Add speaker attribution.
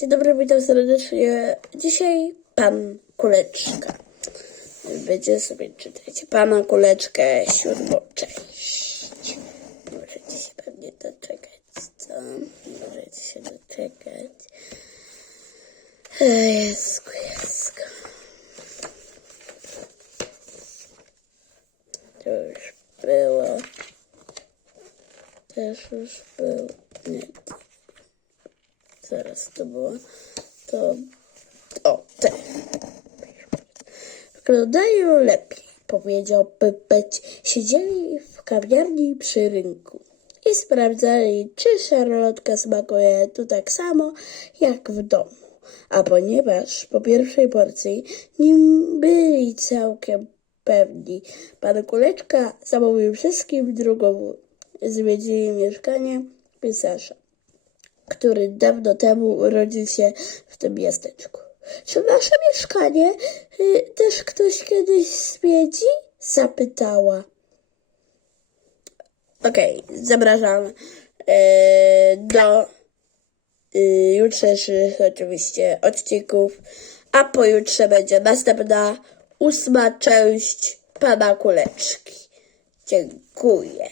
Speaker 1: Dzień dobry, witam serdecznie. Dzisiaj pan Kuleczka. Będzie sobie czytać pana Kuleczkę siódmą część. Możecie się pewnie doczekać, co? Możecie się doczekać. Jesku, jesku. To już było. Też już było. Nie, zaraz to było. To. O, te. Wyglądają lepiej, powiedział Pypeć. Siedzieli w kawiarni przy rynku i sprawdzali, czy szarlotka smakuje tu tak samo jak w domu. A ponieważ po pierwszej porcji nie byli całkiem pewni, pan Kuleczka zamówił wszystkim drugą. Zwiedzili mieszkanie pisarza który dawno temu urodził się w tym miasteczku. Czy nasze mieszkanie y, też ktoś kiedyś zwiedzi? Zapytała. Okej, zapraszam e, do y, jutrzejszych oczywiście odcinków, a pojutrze będzie następna ósma część Pana Kuleczki. Dziękuję.